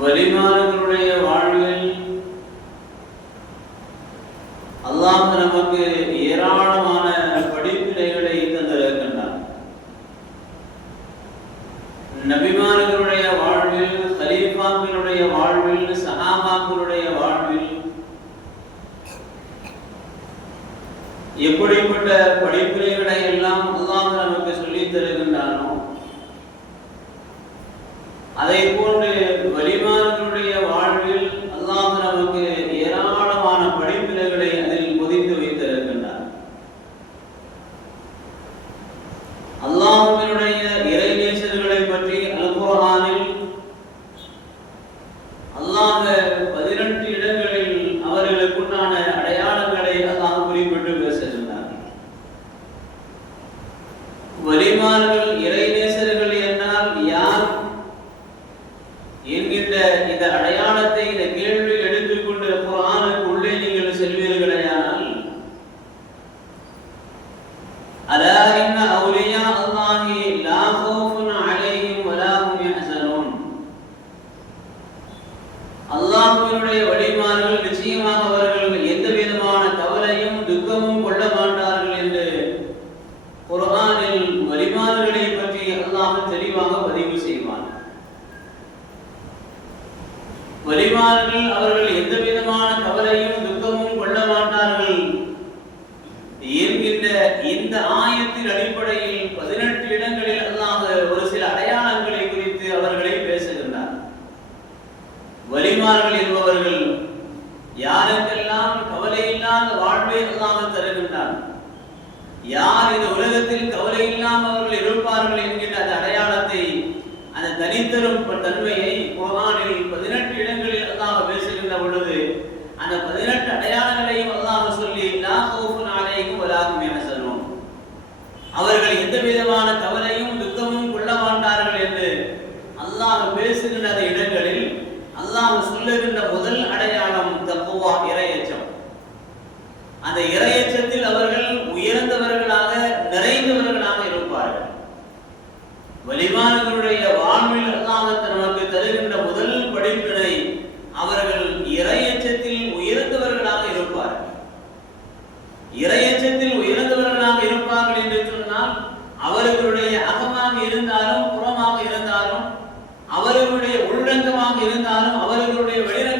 வழிமாறுகளுடைய வாழ்வில் அல்லாஹ் நமக்கு ஏராளமான படிப்பினைகளை தந்திருக்கின்றார் நபிமார்களுடைய வாழ்வில் கலீஃபாக்களுடைய வாழ்வில் சஹாபாக்களுடைய வாழ்வில் எப்படிப்பட்ட படிப்பினைகளை எல்லாம் அல்லாஹ் நமக்கு சொல்லித் தருகின்றானோ அதை போன்று வலிமார்களுடைய வாழ்வில் அல்லாஹ் நமக்கு ஏராளமான படிப்பினைகளை அதில் பொதிந்து வைத்திருக்கின்றார் அல்லாஹ்வினுடைய இறைநேசர்களை பற்றி அல்குர்ஆனில் அல்லாஹ் பதினெட்டு இடங்களில் அவர்களுக்குண்டான அடையாளங்களை அல்லாஹ் குறிப்பிட்டு பேசுகின்றார் வலிமார்கள் இறைநேசர்கள் என்னால் யார் என்கின்ற இந்த அடையாளத்தை இந்த கேள்வி எடுத்துக்கொண்டு குரானுக்கு உள்ளே நீங்கள் செல்வீர்களேயானால் அலா இன்ன அவுலியா அல்லாஹி லா ஹௌஃபுன் அலைஹிம் வலா ஹும் யஹ்சனூன் அல்லாஹ்வினுடைய வழிமார்கள் நிச்சயமாக அவர்கள் எந்த விதமான கவலையும் துக்கமும் கொள்ள மாட்டார்கள் என்று குர்ஆனில் வழிமார்களை பற்றி அல்லாஹ் தெளிவாக பதிவு செய்வான் வலிமார்கள் அவர்கள் எந்த விதமான கவலையும் துக்கமும் கொள்ள மாட்டார்கள் என்கின்ற இந்த ஆயத்தின் அடிப்படையில் பதினெட்டு இடங்களில் அல்லாஹ் ஒரு சில அடையாளங்களை குறித்து அவர்களை பேசுகின்றார் வலிமார்கள் இறையச்சத்தில் உயர்ந்தவர்களாக இருப்பார்கள் என்று சொன்னால் அவர்களுடைய அகமாக இருந்தாலும் புறமாக இருந்தாலும் அவர்களுடைய உள்ளடங்கமாக இருந்தாலும் அவர்களுடைய வெளிரங்க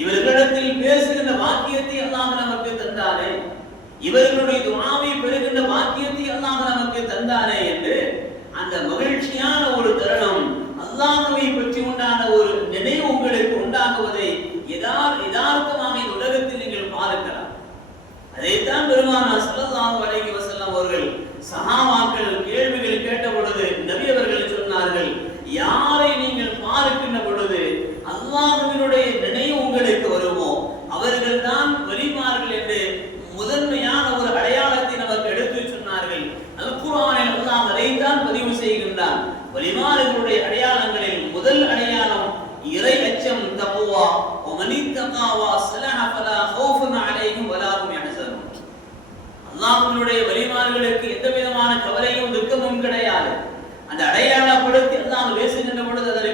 இவர்களிடத்தில் பேசுகின்ற வாக்கியத்தை அல்லாஹ் நமக்கு தந்தாரே. இவர்களுடைய துணாவை பெறுகின்ற வாக்கியத்தை அல்லாஹ் நமக்கு தந்தாரே என்று அந்த மகிழ்ச்சியான ஒரு தருணம் அல்லாஹவை பற்றி உண்டான ஒரு நினைவு உங்களுக்கு உண்டாகுவதை யதார்த்தமாக இந்த உலகத்தில் நீங்கள் பார்க்கலாம். அதைத்தான் பெருமானா சல்லல்லாஹு அலைஹி வஸல்லம் அவர்கள் சஹாபாக்கள் கேள்விகள் கேட்ட பொழுது நபி அவர்கள் சொன்னார்கள் யாரை நபிமார்களுக்கு எந்த விதமான கவலையும் துக்கமும் கிடையாது. அந்த அடையாளப்படுத்தி அல்லாஹ் பேசுகின்ற பொழுது அதனை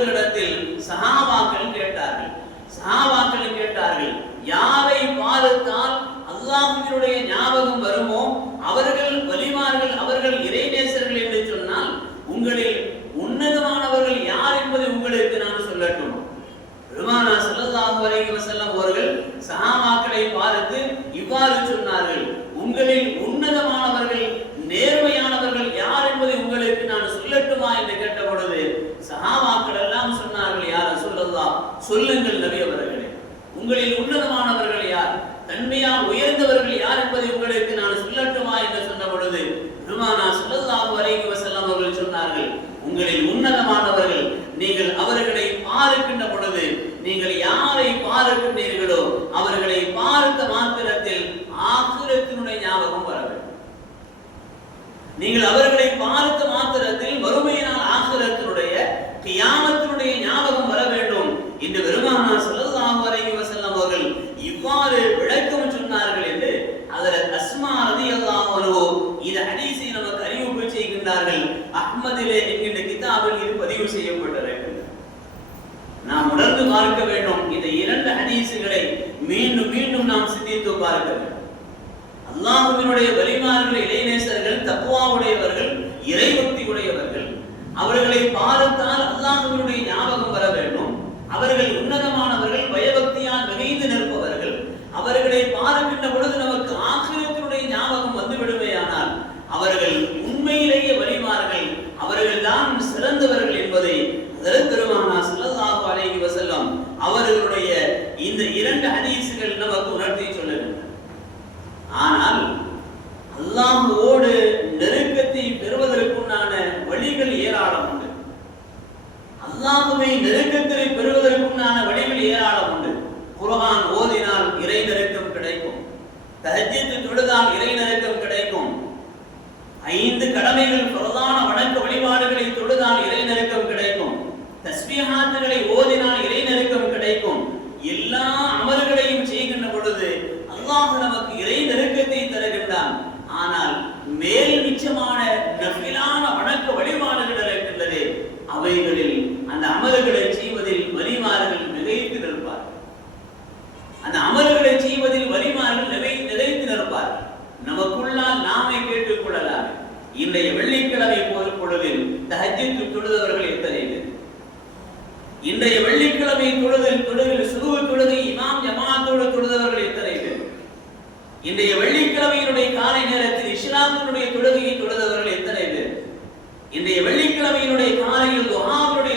அவர்களிடத்தில் சஹாபாக்கள் கேட்டார்கள். சஹாபாக்கள் கேட்டார்கள் யார் ஆங்கிலத்தினுடைய ஞாபகம் வர நீங்கள் அவர்களை பார்த்த மாத்திரத்தில் வறுமையினால் ஆசிரத்தினுடைய கியாமத்தினுடைய ஞாபகம் வர வேண்டும் என்று பெருமானா செல்லலாம் வரையும் செல்லும் அவர்கள் இவ்வாறு விளக்கம் சொன்னார்கள் என்று அதில் அஸ்மா ரதி அல்லாஹ் வருவோ இது ஹதீஸை நமக்கு அறிவிப்பு செய்கின்றார்கள். அஹ்மதிலே என்கின்ற கிதாபில் இது பதிவு செய்யப்பட்டிருக்கிறது நாம் உணர்ந்து பார்க்க வேண்டும் இந்த இரண்டு ஹதீஸுகளை மீண்டும் மீண்டும் நாம் சிந்தித்து பார்க்க வேண்டும். அல்லாஹுவினுடைய வலிமார்கள் இளைநேசர்கள் தப்புவா இறைபக்தி உடையவர்கள் அவர்களை பார்த்தால் அல்லாஹுவினுடைய ஞாபகம் வர வேண்டும். அவர்கள் உன்னதமானவர்கள் பயபக்தியால் மிகைந்து நிற்பவர்கள். அவர்களை பார்க்கின்ற பொழுது நமக்கு ஆக்கிரத்தினுடைய ஞாபகம் வந்து விடுமையானால் அவர்கள் உண்மையிலேயே வலிமார்கள் அவர்கள் தான் சிறந்தவர்கள் என்பதை திருமணா செல்லல்லாஹு அலைஹி வசல்லம் அவர்களுடைய இந்த இரண்டு ஹதீசுகள் நமக்கு உணர்த்தி சொல்லுங்கள் ஆனால் அல்லாஹோடு நெருக்கத்தை பெறுவதற்குண்டான வழிகள் ஏராளம் உண்டு. அல்லாஹுவை நெருக்கத்தை பெறுவதற்குண்டான வழிகள் ஏராளம் உண்டு. குர்ஆன் ஓதினால் இறை நெருக்கம் கிடைக்கும். தஹஜ்ஜத்து தொழுதால் இறை நெருக்கம் கிடைக்கும். ஐந்து கடமைகள் பிரதான வணக்க வழிபாடுகளை தொழுதால் இறை நெருக்கம் கிடைக்கும். தஸ்மிஹாத்துகளை ஓதினால் இறை நெருக்கம் கிடைக்கும். எல்லா அமல்களையும் செய்கின்ற பொழுது அல்லாஹ் நமக்கு நமக்குள்ளால் நாமே கேட்டுக் கொள்ளலாம் இன்றைய வெள்ளிக்கிழமை போது பொழுதில் தஹஜித்து தொழுதவர்கள் எத்தனை இன்றைய வெள்ளிக்கிழமை தொழுதில் தொழுதில் சுருவ தொழுது இமாம் ஜமாத்தோடு தொழுதவர்கள் எத்தனை பேர்? இன்றைய வெள்ளிக்கிழமையினுடைய காலை நேரத்தில் இஸ்லாமினுடைய தொழுகையை தொழுதவர்கள் எத்தனை பேர்? இன்றைய வெள்ளிக்கிழமையினுடைய காலையில் துஹாவுடைய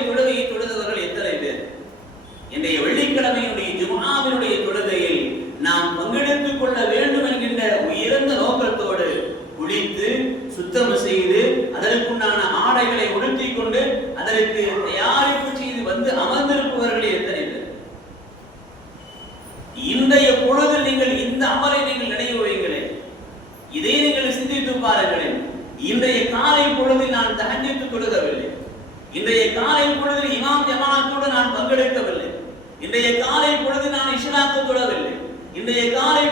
இன்றைய கால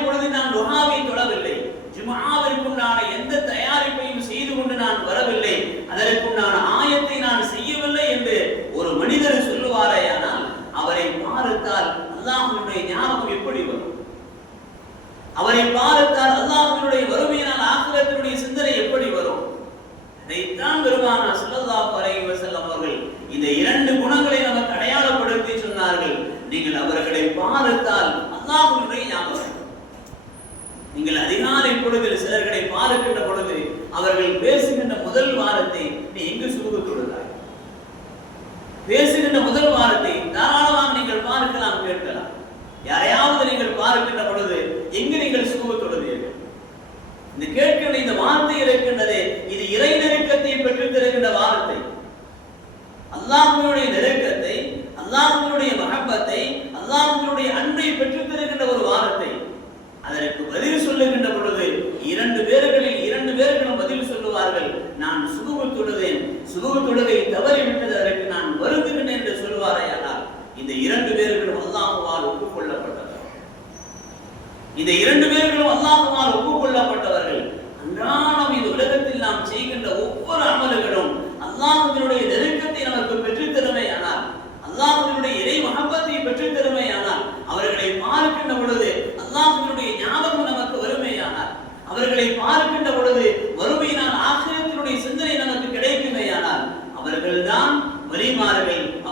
யாரையாவது நீங்கள் பார்க்கின்ற பொழுது எங்கு நீங்கள் சுகம இந்த கேட்கின்ற இந்த வார்த்தை இருக்கின்றது இது இறை நெருக்கத்தை பெற்று வார்த்தை. அல்லாஹனுடைய நெருக்கத்தை அல்லாஹ்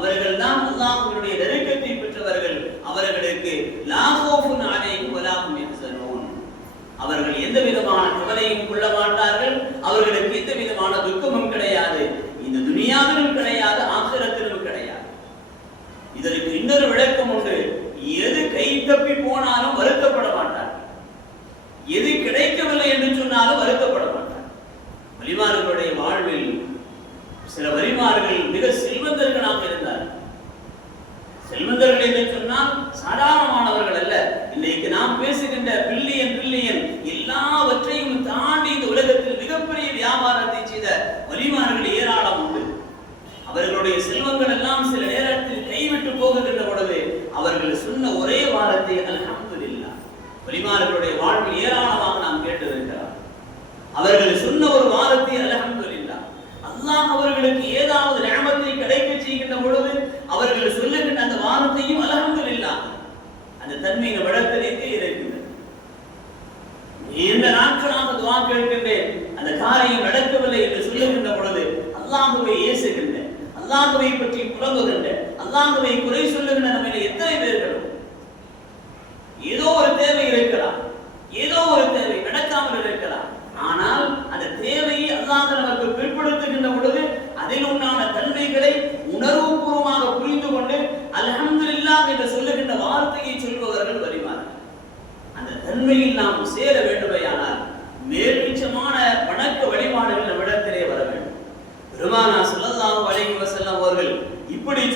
அவர்கள் தான் அல்லாஹ்வினுடைய நெருக்கத்தை பெற்றவர்கள். அவர்களுக்கு லா ஹௌஃபுன் அலைஹிம் வலா அவர்கள் எந்த விதமான கவலையும் கொள்ள மாட்டார்கள். அவர்களுக்கு எந்த விதமான துக்கமும் சாதாரணமானவர்கள் அல்ல. இன்னைக்கு நாம் பேசுகின்ற பில்லியன் பில்லியன் எல்லாவற்றையும் தாண்டி இந்த உலகத்தில் மிகப்பெரிய வியாபாரத்தை செய்த வலிமார்கள் ஏராளம் உண்டு. அவர்களுடைய செல்வங்கள் எல்லாம் சில நேரத்தில் கைவிட்டு போகுகின்ற பொழுது அவர்கள் சொன்ன ஒரே வாரத்தை அல்ஹம்துலில்லா வலிமார்களுடைய வாழ்வில் ஏராளமாக நாம் கேட்டு கேட்டிருக்கிறார் அவர்கள் சொன்ன ஒரு வாரத்தை அல்ஹம் அல்லாஹுவை குறை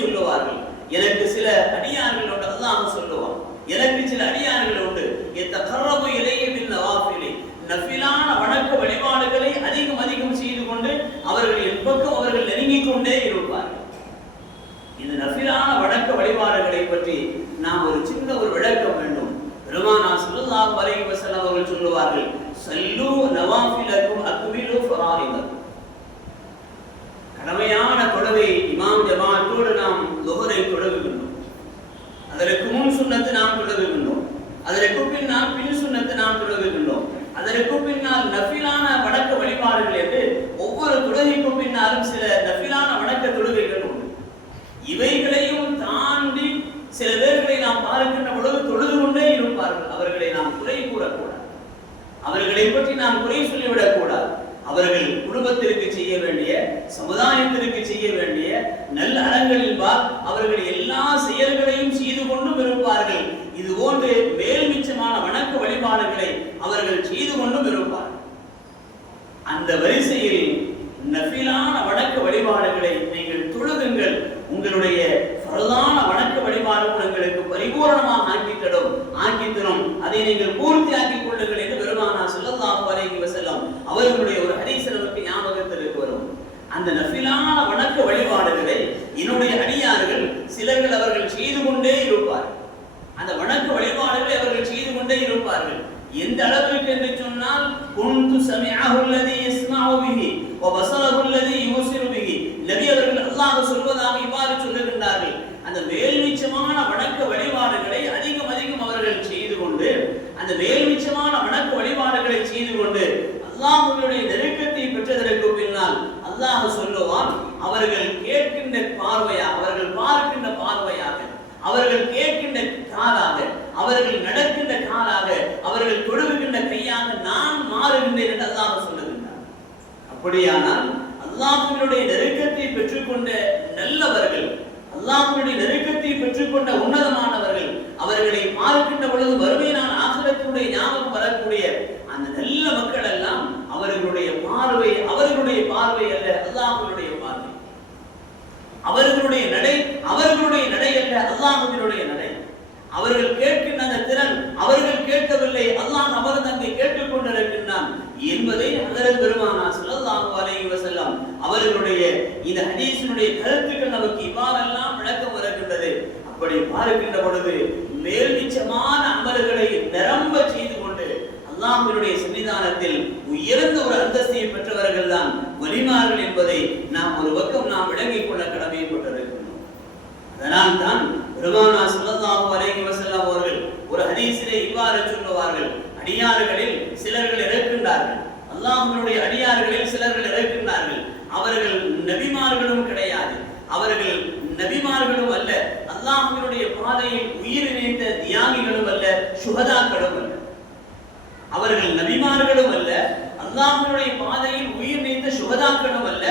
சொல்லுவார்கள். எனக்கு சில அடியார்கள் உண்டு சொல்லுவான் எனக்கு சில அடியார்கள் உண்டு. எத்த கரபு இலையே நஃபிலான வணக்க வழிபாடுகளை அதிகம் அதிகம் செய்து கொண்டு அவர்கள் என் பக்கம் அவர்கள் நெருங்கிக் கொண்டே இருப்பார்கள். இந்த நஃபிலான வணக்க வழிபாடுகளை பற்றி நாம் ஒரு சின்ன ஒரு விளக்கம் வேண்டும். பெருமானா சுல்லாஹ் அலைஹி வஸல்லம் அவர்கள் சொல்லுவார்கள் சல்லு நவாஃபிலக்கும் அக்மிலு ஃபராயிதக்கும். கடமையான கொடவை இமாம் ஜமாத்தோடு நாம் தொழுவதை தொழ வேண்டும் அதற்கு முன் சுன்னத்து நாம் தொழ வேண்டும் அதற்கு பின்னால் பின் சுன்னத்து நாம் தொழ வேண்டும் அதற்கு பின்னால் நஃபிலான வணக்க வழிபாடுகள் என்று ஒவ்வொரு தொழுகைக்கும் பின்னாலும் சில நஃபிலான வணக்க தொழுகைகள் உண்டு. இவைகளையும் தாண்டி சில பேர்களை நாம் பார்க்கின்ற பொழுது தொழுது கொண்டே இருப்பார்கள். அவர்களை நாம் குறை கூறக்கூடாது. அவர்களை பற்றி நாம் குறை சொல்லிவிடக் கூடாது அவர்கள் குடும்பத்திற்கு செய்ய வேண்டிய சமுதாயத்திற்கு செய்ய வேண்டிய நல்ல அறங்களில் அவர்கள் எல்லா செயல்களையும் செய்து கொண்டும் இருப்பார்கள் இது போன்று மேல் மிச்சமான வணக்க வழிபாடுகளை அவர்கள் செய்து கொண்டும் இருப்பார்கள் அந்த வரிசையில் நஃபிலான வணக்க வழிபாடுகளை நீங்கள் தொழுகுங்கள் உங்களுடைய பிரதான வணக்க வழிபாடு உங்களுக்கு பரிபூரணமாக ஆக்கி தரும் ஆக்கி தரும் அதை நீங்கள் பூர்த்தி ஆக்கிக் கொள்ளுங்கள் என்று பெருமானா ஸல்லல்லாஹு அலைஹி வஸல்லம் அவர்களுடைய ஒரு ஹதீஸ் நமக்கு ஞாபகத்திற்கு வரும் அந்த நஃபிலான வணக்க வழிபாடுகளை என்னுடைய அடியார்கள் சிலர்கள் அவர்கள் செய்து கொண்டே இருப்பார்கள். அந்த வணக்க வழிபாடுகளை அவர்கள் செய்து கொண்டே இருப்பார்கள். எந்த அளவிற்கு என்று சொன்னால் குந்து சமிஅஹு அல்லதி யஸ்மஉ பிஹி வ பஸரஹு அல்லதி யூசிரு பிஹி நபி அவர்கள் அல்லாஹ் சொல்வதாக இவ்வாறு சொல்லுகின்றார்கள் அந்த மேல்மிச்சமான வணக்க வழிபாடுகளை அதிகம் அதிகம் அவர்கள் செய்து கொண்டு அந்த மேல்மிச்சமான வணக்க வழிபாடுகளை செய்து கொண்டு அல்லாஹ்வுடைய நெருக்கத்தை பெற்றதற்கு பின்னால் அல்லாஹ் சொல்லுவான் அவர்கள் கேட்கின்ற பார்வையாக அவர்கள் பார்க்கின்ற பார்வையாக அவர்கள் கேட்கின்ற காலாக அவர்கள் நடக்கின்ற காலாக அவர்கள் தொழுகின்ற கையாக நான் மாறுகின்றேன் என்று அல்லாஹ் சொல்லுகின்றார் அப்படியானால் அல்லாஹினுடைய நெருக்கத்தை பெற்றுக்கொண்ட நல்லவர்கள் அல்லாஹ்வினுடைய நெருக்கத்தை பெற்றுக்கொண்ட உன்னதமானவர்கள் அவர்களை பார்க்கின்ற பொழுது வறுமையினால் ஆசிரத்தினுடைய ஞாபகம் வரக்கூடிய அந்த நல்ல மக்கள் எல்லாம் அவர்களுடைய பார்வை அவர்களுடைய பார்வை அல்ல அல்லாஹ்வினுடைய பார்வை. அவர்களுடைய நடை அவர்களுடைய நடை அல்ல அல்லாஹ்வினுடைய நடை. அவர்கள் கேட்கின்ற அந்த திறன் அவர்கள் கேட்கவில்லை அல்லாஹ் அவர் தங்கை கேட்டுக் கொண்டிருக்கின்றான் என்பதை அதன் பெருமானா ஸல்லல்லாஹு அலைஹி வஸல்லம் அவர்களுடைய இந்த ஹதீஸினுடைய கருத்துக்கள் நமக்கு இவ்வாறெல்லாம் விளக்கம் வருகின்றது. அப்படி பார்க்கின்ற பொழுது மேல்மிச்சமான அமல்களை நிரம்ப செய்து கொண்டு அல்லாஹினுடைய சன்னிதானத்தில் உயர்ந்த ஒரு அந்தஸ்தியை பெற்றவர்கள் தான் வலிமார்கள் என்பதை நாம் ஒரு பக்கம் நாம் விளங்கிக் கொள்ள கடமைப்பட்டிருக்கின்றோம் அதனால் தான் பெருமானா ஸல்லல்லாஹு அலைஹி வஸல்லம் அவர்கள் ஒரு ஹதீஸிலே இவ்வாறு சொல்லுவார்கள். அடியார்களில் சிலர்கள் இறக்கின்றார்கள். அல்லாஹ்வினுடைய அடியார்களில் சிலர்கள் இறக்கின்றார்கள் அவர்கள் நபிமார்களும் கிடையாது. அவர்கள் நபிமார்களும் அல்ல அல்லாஹ்வினுடைய பாதையில் உயிர் இணைந்த தியாகிகளும் அல்ல சுகதாக்களும் அல்ல. அவர்கள் நபிமார்களும் அல்ல அல்லாஹ்வுடைய பாதையில் உயிர் நீந்த சுகதாக்களும் அல்ல.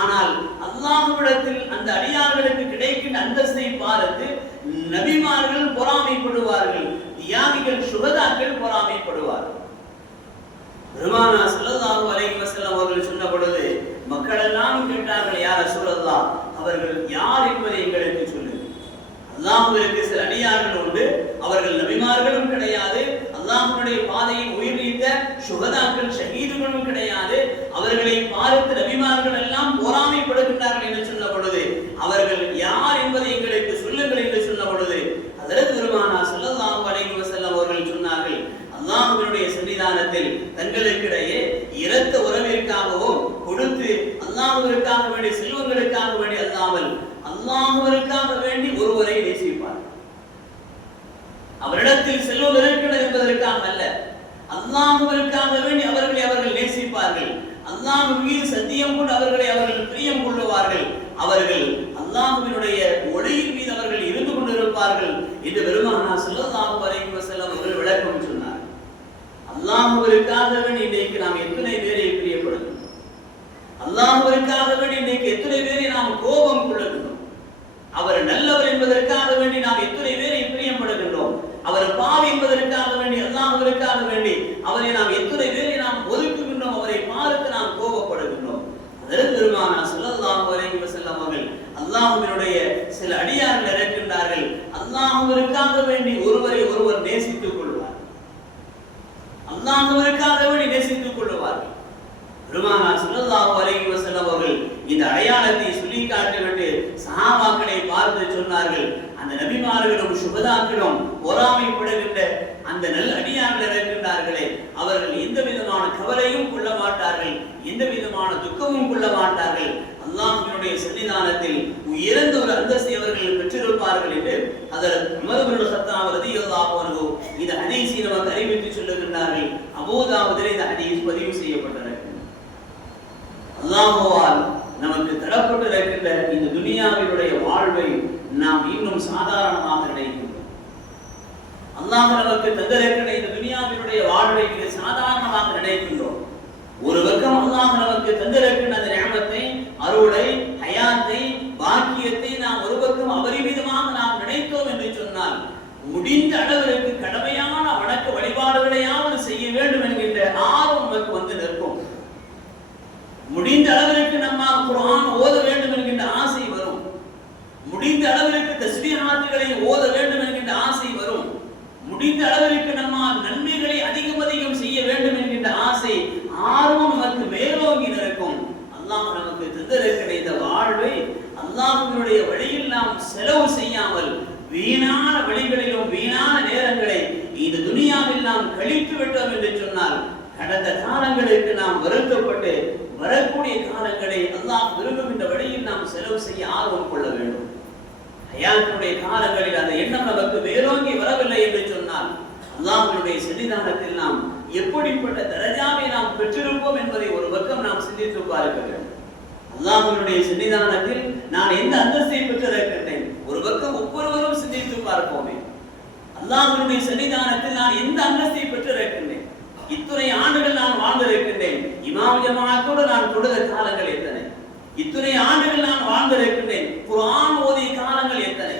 ஆனால் அல்லாஹுவிடத்தில் அந்த அடியார்களுக்கு கிடைக்கின்ற அந்தஸ்தை பார்த்து நபிமார்கள் பொறாமைப்படுவார்கள் தியாகிகள் சுகதாக்கள் பொறாமைப்படுவார்கள். பெருமானா ஸல்லல்லாஹு அலைஹி வஸல்லம் அவர்கள் சொன்ன பொழுது மக்கள் எல்லாம் கேட்டார்கள் யார் ரசூலல்லாஹ் அவர்கள் யார் என்பதை எங்களுக்கு சொல்லு. அல்லாஹ்விற்கு சில அடியார்கள் உண்டு அவர்கள் நபிமார்களும் கிடையாது அல்லாஹ்வுடைய பாதையில் உயிர் நீத்த சுகதாக்கள் ஷஹீதுகளும் கிடையாது அவர்களை பார்த்து நபி எல்லாம் பொறாமைப்படுகின்றார்கள் என்று சொன்ன பொழுது அவர்கள் யார் என்பதை எங்களுக்கு சொல்லுங்கள் என்று சொன்ன பொழுது அதற்கு பெருமானா ஸல்லல்லாஹு அலைஹி வஸல்லம் அவர்கள் சொன்னார்கள் அல்லாஹ்வினுடைய சன்னிதானத்தில் தங்களுக்கிடையே இரத்த உறவிற்காகவோ கொடுத்து அல்லாஹ்விற்காக வேண்டிய செல்வங்களுக்காக வேண்டி அல்லாமல் அல்லாஹ்விற்காக வேண்டி ஒருவரை நேசிப்பார். அவரிடத்தில் செல்வம் இருக்கிறது என்பதற்காக அல்ல. அல்லாஹ்விற்காக வேண்டி அவர்களை அவர்கள் நேசிப்பார்கள். அல்லாஹ் மீது சத்தியம் கொண்டு அவர்களை அவர்கள் பிரியம் கொள்ளுவார்கள். அவர்கள் அல்லாஹ்வினுடைய ஒளியின் மீது அவர்கள் இருந்து கொண்டிருப்பார்கள் என்று பெருமானா ஸல்லல்லாஹு அலைஹி வஸல்லம் அவர்கள் விளக்கம் சொன்னார். அல்லாஹ்விற்காக வேண்டி இன்றைக்கு நாம் அல்லாஹ்விற்காக வேண்டி இன்றைக்கு எத்தனை பேரை நாம் கோபம் கொள்ளுகின்றோம்? அவர் நல்லவர் என்பதற்காக வேண்டி நாம் எத்தனை பேரை பிரியப்படுகின்றோம்? அவர் பாவி என்பதற்காக வேண்டி அல்லாஹ்விற்காக வேண்டி அவரை நாம் எத்தனை பேரை நாம் ஒதுக்குகின்றோம்? அவரை பார்த்து நாம் கோபப்படுகின்றோம். அதற்கு பெருமானா ஸல்லல்லாஹு அலைஹி வஸல்லம் அவர்கள் அல்லாஹுவினுடைய சில அடியார்கள் இருக்கின்றார்கள் அல்லாஹுவருக்காக வேண்டி ஒருவரை ஒருவர் நேசித்துக் கொள்வார். அல்லாஹுவருக்கு சஹாபாக்களை பார்த்து சொன்னார்கள். அந்த நபிமார்களும் சுபதாக்களும் பொறாமைப்படுகின்ற அந்த நல் அடியார்கள் இருக்கின்றார்களே அவர்கள் எந்த விதமான கவலையும் கொள்ள மாட்டார்கள் எந்த விதமான துக்கமும் கொள்ள மாட்டார்கள். அல்லாஹினுடைய சன்னிதானத்தில் உயர்ந்த ஒரு அந்தஸ்தை அவர்கள் பெற்றிருப்பார்கள் என்று அதர் அமதுபுரோட சத்தாம் ரதியல்லாஹு இந்த ஹதீஸை நமக்கு அறிவித்து சொல்லுகின்றார்கள். அபோதாவதில் இந்த ஹதீஸ் பதிவு செய்யப்பட்டனர் அல்லாஹுவால் நமக்கு தரப்பட்டிருக்கின்ற இந்த துனியாவினுடைய வாழ்வை நாம் இன்னும் சாதாரணமாக நினைக்கின்றோம். அல்லாஹ் நமக்கு தந்திருக்கிற இந்த துனியாவினுடைய வாழ்வை மிக சாதாரணமாக நினைக்கின்றோம். ஒரு பக்கம் அல்லாஹ் நமக்கு தந்திருக்கின்ற அந்த ஞாபகத்தை அருளை ஹயாத்தை பாக்கியத்தை நாம் ஒரு பக்கம் அபரிமிதமாக நாம் நினைத்தோம் என்று சொன்னால் முடிந்த அளவிற்கு கடமையான வணக்க வழிபாடுகளையாவது செய்ய வேண்டும் என்கின்ற ஆர்வம் நமக்கு வந்து நிற்கும் முடிந்த அளவிற்கு நம்ம குர்ஆன் ஓத வேண்டும் என்கின்ற ஆசை வரும் முடிந்த அளவிற்கு தஸ்பீஹாத்துகளை ஓத வேண்டும் என்கின்ற ஆசை வரும் முடிந்த அளவிற்கு நம்ம நன்மைகளை அதிகம் அதிகம் செய்ய வேண்டும் என்கின்ற ஆசை ஆர்வம் நமக்கு மேலோங்கி நிற்கும் அல்லாஹ் நமக்கு தந்திருக்கிற இந்த வாழ்வை அல்லாஹ்வினுடைய வழியில் நாம் செலவு செய்யாமல் வீணான வழிகளிலும் வீணான நேரங்களை இந்த துனியாவில் நாம் கழித்து விட்டோம் என்று சொன்னால் கடந்த காலங்களுக்கு நாம் வருத்தப்பட்டு வரக்கூடிய காலங்களை அல்லாஹ் விரும்புகின்ற வழியில் நாம் செலவு செய்ய ஆர்வம் கொள்ள வேண்டும். ஹயாத்தினுடைய காலங்களில் அந்த எண்ணம் நமக்கு வேரோங்கி வரவில்லை என்று சொன்னால் அல்லாஹனுடைய சன்னிதானத்தில் நாம் எப்படிப்பட்ட தரஜாவை நாம் பெற்றிருப்போம் என்பதை ஒரு பக்கம் நாம் சிந்தித்து பார்க்க வேண்டும். அல்லாஹனுடைய சன்னிதானத்தில் நான் எந்த அந்தஸ்தை பெற்றிருக்கின்றேன்? ஒரு பக்கம் ஒவ்வொருவரும் சிந்தித்து பார்ப்போமே. அல்லாஹனுடைய சன்னிதானத்தில் நான் எந்த அந்தஸ்தை பெற்றிருக்கின்றேன்? இத்துணை ஆண்டுகள் நான் வாழ்ந்திருக்கின்றேன். இமாம் ஜமாத்தோடு நான் தொழுத காலங்கள் எத்தனை? இத்துணை ஆண்டுகள் நான் வாழ்ந்திருக்கின்றேன். குரான் ஓதிய காலங்கள் எத்தனை?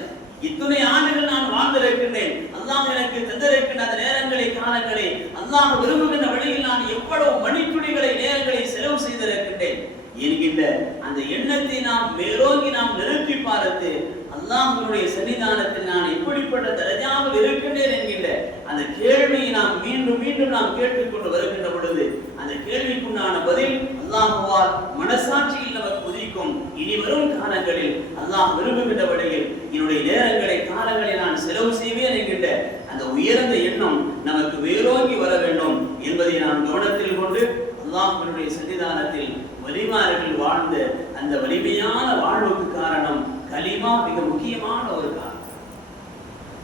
இத்துணை ஆண்டுகள் நான் வாழ்ந்திருக்கின்றேன். அல்லாஹ் எனக்கு தந்திருக்கின்ற அந்த நேரங்களை காலங்களை அல்லாஹ் விரும்புகின்ற வழியில் நான் எவ்வளவு மணித்துளிகளை நேரங்களை செலவு செய்திருக்கின்றேன். என்கின்ற அந்த எண்ணத்தை நாம் மேலோங்கி நாம் நிறுத்தி பார்த்து அல்லாஹ்வுடைய சன்னிதானத்தில் நான் எப்படிப்பட்ட தரஜாவில் இருக்கின்றேன் என்கின்ற அந்த கேள்வியை நாம் மீண்டும் மீண்டும் நாம் கேட்டுக்கொண்டு வருகின்ற பொழுது அந்த கேள்விக்குண்டான பதில் அல்லாஹுவால் மனசாட்சியில் நமக்கு உதிக்கும். இனி வரும் காலங்களில் அல்லாஹ் விரும்புகின்ற வழியில் என்னுடைய நேரங்களை காலங்களை நான் செலவு செய்வேன் என்கின்ற அந்த உயர்ந்த எண்ணம் நமக்கு வேரோங்கி வர வேண்டும் என்பதை நாம் கவனத்தில் கொண்டு அல்லாஹனுடைய சன்னிதானத்தில் வலிமார்கள் வாழ்ந்த அந்த வலிமையான வாழ்வுக்கு காரணம் கலிமா மிக முக்கியமான ஒரு காரணம்.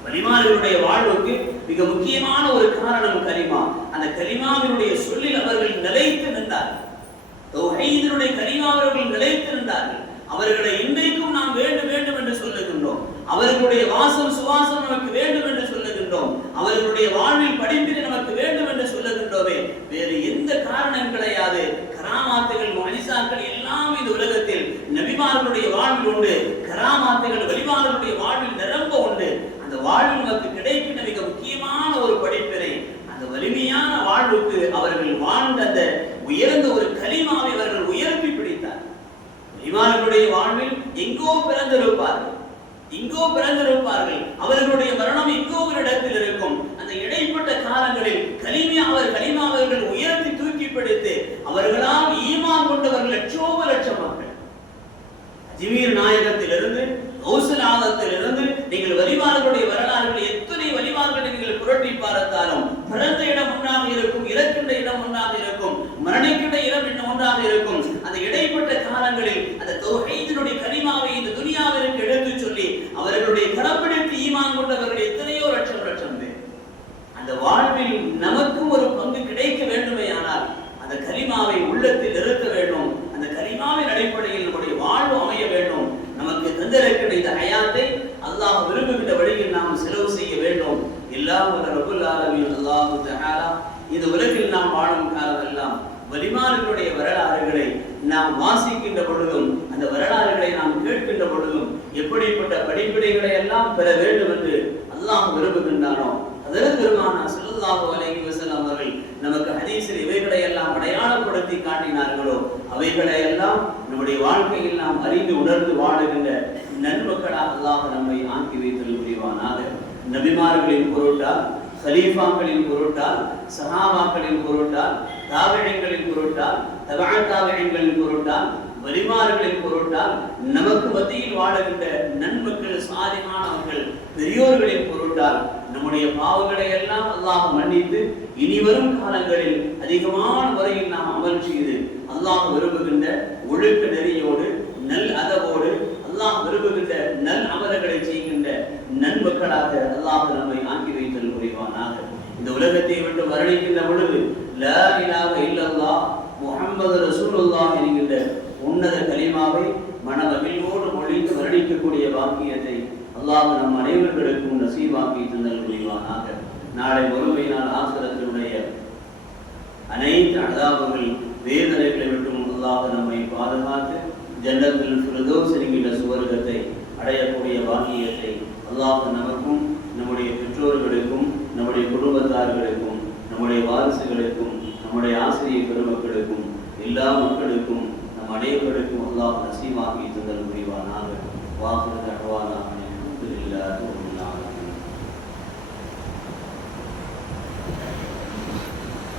வலிமார்களுடைய வாழ்வுக்கு மிக முக்கியமான ஒரு காரணம் கலிமா அந்த கலிமாவினுடைய சொல்லில் அவர்கள் நிலைத்து நின்றார்கள் கலிமா அவர்கள் நிலைத்து நின்றார்கள் அவர்களை இன்றைக்கும் நாம் வேண்டும் வேண்டும் என்று சொல்லுகின்றோம். அவர்களுடைய வாசம் சுவாசம் நமக்கு வேண்டும் என்று சொல்லுகின்றோம். அவர்களுடைய வாழ்வில் படிப்பினை நமக்கு வேண்டும் என்று சொல்லுகின்றோமே. வேறு எந்த காரணம் கிடையாது. கராமாத்துகள் மனிசாக்கள் எல்லாம் இந்த உலகத்தில் நபிமார்களுடைய வாழ்வில் உண்டு. கராமாத்துகள் வழிபாடுகளுடைய வாழ்வில் நிரம்ப உண்டு. அந்த வாழ்வில் நமக்கு கிடைக்கின்ற மிக முக்கியமான ஒரு படிப்பினை அந்த வலிமையான வாழ்வுக்கு அவர்கள் வாழ்ந்த அந்த உயர்ந்த ஒரு கலிமாவை அவர்கள் உயர்த்தி பிடித்தார். இமான்களுடைய வாழ்வில் எங்கோ பிறந்திருப்பார்கள் எங்கோ பிறந்திருப்பார்கள். அவர்களுடைய மரணம் எங்கோ ஒரு இடத்தில் இருக்கும். அந்த இடைப்பட்ட காலங்களில் கலிமியா அவர் கலிமா அவர்கள் உயர்த்தி தூக்கி பிடித்து அவர்களால் ஈமான் கொண்டவர்கள் லட்சோப லட்சம் மக்கள். ஜிமீர் நாயகத்திலிருந்து கௌசலாதத்திலிருந்து நீங்கள் வலிமார்களுடைய வரலாறுகள் எத்தனை வலிமார்களை நீங்கள் புரட்டி பார்த்தாலும் பிறந்த இடம் ஒன்றாக இருக்கும் இறக்கின்ற இடம் ஒன்றாக இருக்கும் மரணிக்கின்ற இடம் இன்னும் ஒன்றாக இருக்கும் அந்த இடைப்பட்ட காலங்களில் அந்த தொகை கனிமாவை இந்த துனியாவிற்கு எடுத்து சொல்லி அவர்களுடைய கடப்பிடித்து ஈமான் கொண்டவர்கள் எத்தனையோ லட்சம் லட்சம் பேர் அந்த வாழ்வில் நமக்கும் ஒரு பங்கு கிடைக்க வேண்டுமே ஆனால் அந்த கலிமாவை உள்ளத்தில் நிறுத்த வேண்டும் அந்த கலிமாவின் அடிப்படையில் நம்முடைய வாழ்வு அமைய வேண்டும் நமக்கு தந்திருக்கிற இந்த ஹயாத்தை அல்லாஹ் விரும்புகின்ற வழியில் நாம் செலவு செய்ய வேண்டும் எல்லாம் வல்ல ரபுல் ஆலமீன் அல்லாஹு தஆலா இந்த உலகில் நாம் வாழும் காலமெல்லாம் வலிமார்களுடைய வரலாறுகளை நாம் வாசிக்கின்ற பொழுதும் அந்த வரலாறுகளை நாம் கேட்கின்ற பொழுதும் எப்படிப்பட்ட படிப்பினைகளை எல்லாம் பெற வேண்டும் என்று அல்லாஹ் விரும்புகின்றானோ அதற்கு பெருமானா ஸல்லல்லாஹு அலைஹி வஸல்லம் அவர்கள் நமக்கு ஹதீஸில் இவைகளை எல்லாம் அடையாளப்படுத்தி காட்டினார்களோ அவைகளை எல்லாம் நம்முடைய வாழ்க்கையில் நாம் அறிந்து உணர்ந்து வாழுகின்ற நன்மக்களாக அல்லாஹ் நம்மை ஆக்கி வைத்தல் புரிவானாக நபிமார்களின் பொருட்டால் ஹலீஃபாக்களின் பொருட்டால் சஹாபாக்களின் பொருட்டால் தாவழிகளின் பொருட்டால் தபா தாவழிகளின் பொருட்டால் வலிமார்களின் பொருட்டால் நமக்கு மத்தியில் வாழுகின்ற நன்மக்கள் சாதிமானவர்கள் பெரியோர்களின் பொருட்டால் நம்முடைய பாவங்களை எல்லாம் அல்லாஹ் மன்னித்து இனி வரும் காலங்களில் அதிகமான முறையில் நாம் அமல் செய்து அல்லாஹ் விரும்புகின்ற ஒழுக்க நெறியோடு நல் அதவோடு அல்லாஹ் விரும்புகின்ற நல் அமல்களை செய்கின்ற நன்மக்களாக அல்லாஹ் நம்மை ஆக்கி வைத்தல் புரிவானாக. இந்த உலகத்தை விட்டு மரணிக்கின்ற பொழுது லா இலாஹ இல்லல்லாஹ் முஹம்மது ரசூலுல்லாஹ் என்கின்ற உன்னத கலிமாவை மனமகிழ்வோடு மொழிந்து மரணிக்கக்கூடிய வாக்கியத்தை அல்லாஹ் நம் அனைவர்களுக்கும் நசீவாக்கி தந்தல் புரிவானாக. நாளை ஒருமை நாள் ஆசிரத்தினுடைய அனைத்து அதாபங்கள் வேதனைகளை விட்டும் அல்லாஹ் நம்மை பாதுகாத்து ஜன்னத்தில் ஃபிரதோஸ் என்கின்ற சுவர்க்கத்தை அடையக்கூடிய வாக்கியத்தை அல்லாஹ் நமக்கும் நம்முடைய பெற்றோர்களுக்கும் நம்முடைய குடும்பத்தார்களுக்கும் நம்முடைய வாரிசுகளுக்கும் நம்முடைய ஆசிரியர் பெருமக்களுக்கும் எல்லா மக்களுக்கும் நம் அனைவருக்கும் அல்லாஹ் நசீமாக்கி தந்தல் புரிவானாக. வாசல் தகவானாக அல்ஹம்துலில்லாஹி.